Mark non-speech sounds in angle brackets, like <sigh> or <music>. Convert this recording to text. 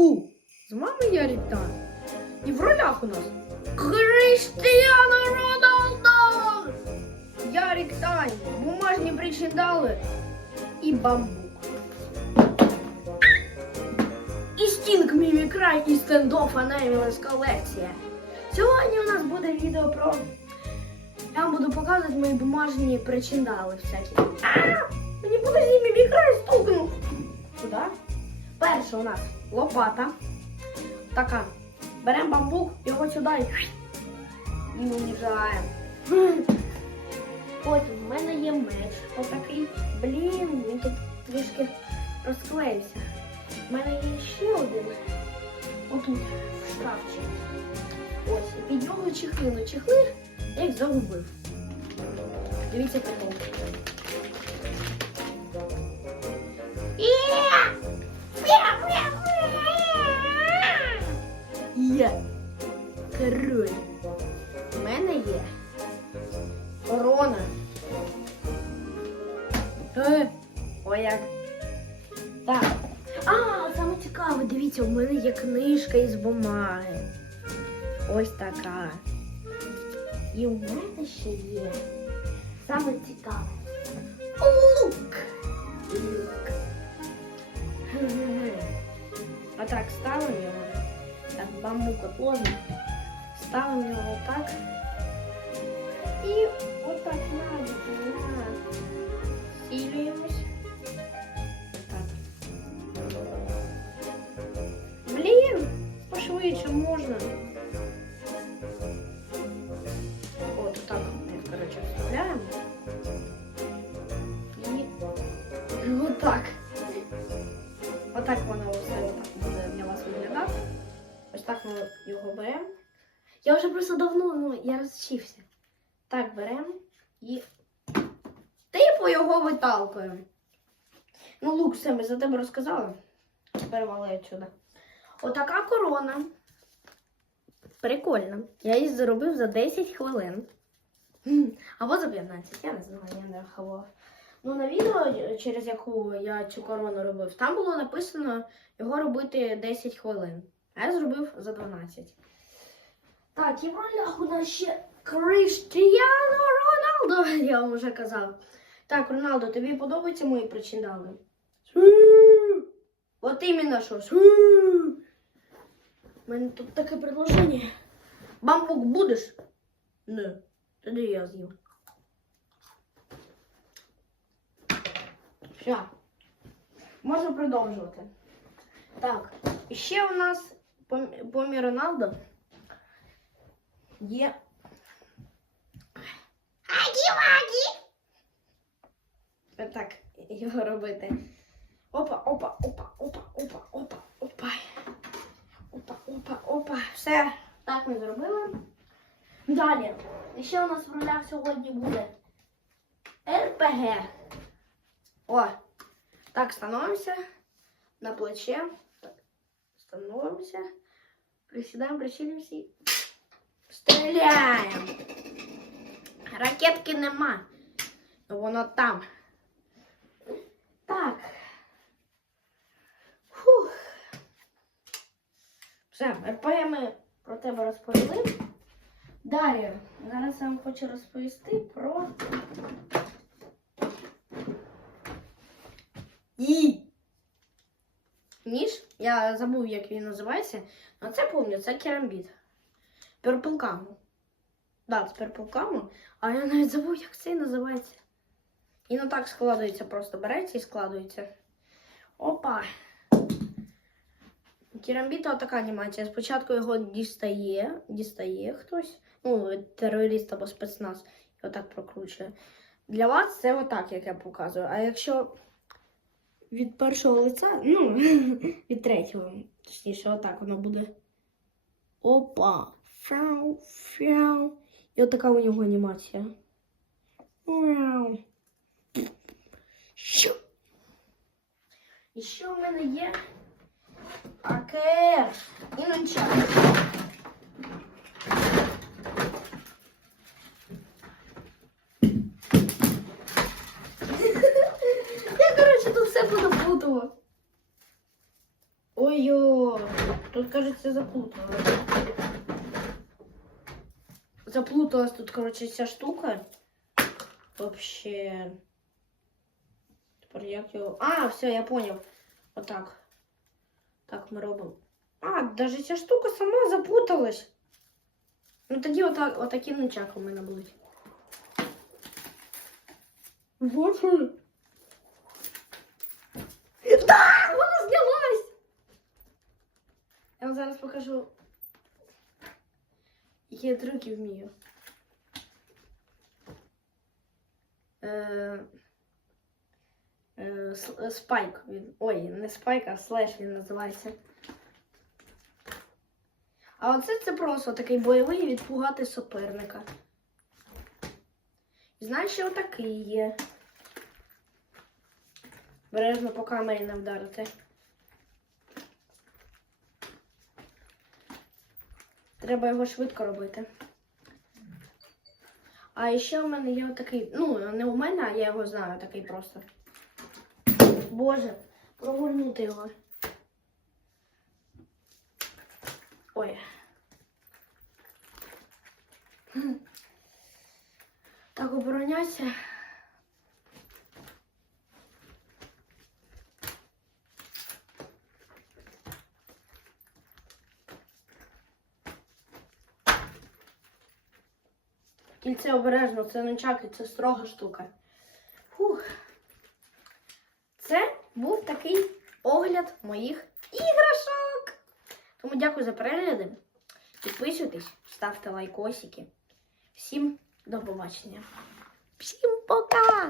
Ку. З мами я Ріктан. І в ролях у нас Криштіано Роналдо! Ярик Тань, бумажні причиндали і бамбук. І стінг Мімікрай і стендофа Неймілес колекція. Сьогодні у нас буде відео про. Я вам буду показувати мої бумажні причиндали всякі. А, мені буде зі Мімікрай стукнув. Куди? Перше у нас лопата. Така. Беремо бамбук, його сюди і, і унижаємо. Потім в мене є меч. Отакий. Блін, він тут трішки розклеївся. У мене є ще один. Отут, в шкафчик. Ось. І під нього чехли. Ну, чехли я їх загубив. Дивіться прикол. Є. Король. У мене є. Корона. Е, Ой, як. Так. А, саме цікаве, дивіться, у мене є книжка із бумаги. Ось така. І у мене ще є. Саме цікаве. Лук. Лук. Ге-ге-ге. Отак ставимо його. Так, бамбук отложимо. Ставимо його так. І отак навіть на сілюємось. Так. Блін, пошвидше можна. От так, коротше, вставляємо. І отак. Отак воно все буде для вас виглядати. Ось так ми його беремо. Я вже просто давно, ну, я розчився. Так беремо і типу його виталкуємо. Ну, лук, все, ми за тебе розказали. Тепер вали отсюди. Отака корона. Прикольно. Я її зробив за 10 хвилин. Або за 15, я не знаю, я не рахував. Ну, на відео, через яку я цю корону робив, там було написано його робити 10 хвилин. А я зробив за 12. Так, і в ролях у нас ще Криштіано Роналдо, <laughs> я вам вже казав. Так, Роналдо, тобі подобаються мої причиндали? От іменно що. У мене тут таке предложення. Бамбук будеш? Не. Тоді я з'їм. Все. Можна продовжувати. Так, і ще у нас пом- помі Роналдо є. Агі-магі! Отак його робити. Опа, опа, опа, опа, опа, опа, опа. Опа, опа, опа. Все. Так ми зробили. Далі. І ще у нас в ролях сьогодні буде РПГ. О, так, становимося на плече. Так, становимося. Присідаємо, прицілимося і стріляємо. Ракетки нема. Воно там. Так. Фух. Все, РПГ ми про тебе розповіли. Далі, зараз я вам хочу розповісти про. І. Ніж. Я забув, як він називається. А це пам'ятаю, це керамбіт. Перпелкаму. Да, це перпелкаму. А я навіть забув, як цей називається. І ну так складується, просто береться і складується. Опа. Керамбіта така анімація. Спочатку його дістає, дістає хтось. Ну, терорист або спецназ. І отак прокручує. Для вас це отак, як я показую. А якщо від першого лиця, ну, <laughs> від третього, точніше, отак воно буде. Опа. Фяу, фяу. І отака у нього анімація. Мяу. І що в мене є? АКР Коротше, тут кажется, заплуталось. Заплуталась тут, короче, ця штука. Вообще. Тепер як його. А, все, я понял. Отак. Так ми робимо. А, даже ця штука сама запуталась. Ну тоді отак, отакі нунчак у мене будуть. Вот он. Да, вона знялась! Я вам зараз покажу. Які я трюки вмію. Е, е, е, спайк. Він. Ой, не спайк, а слеш він називається. А оце це просто такий бойовий відпугати суперника. І знаєш, що отакий є. Бережно по камері не вдарити. Треба його швидко робити. А ще в мене є отакий, ну, не у мене, а я його знаю, такий просто. Боже, прогорнути його. Ой. Так обороняйся. Кільце обережно, це нунчаки, це строга штука. Фух. Це був такий огляд моїх іграшок. Тому дякую за перегляди. Підписуйтесь, ставте лайкосики. Всім до побачення. Всім пока!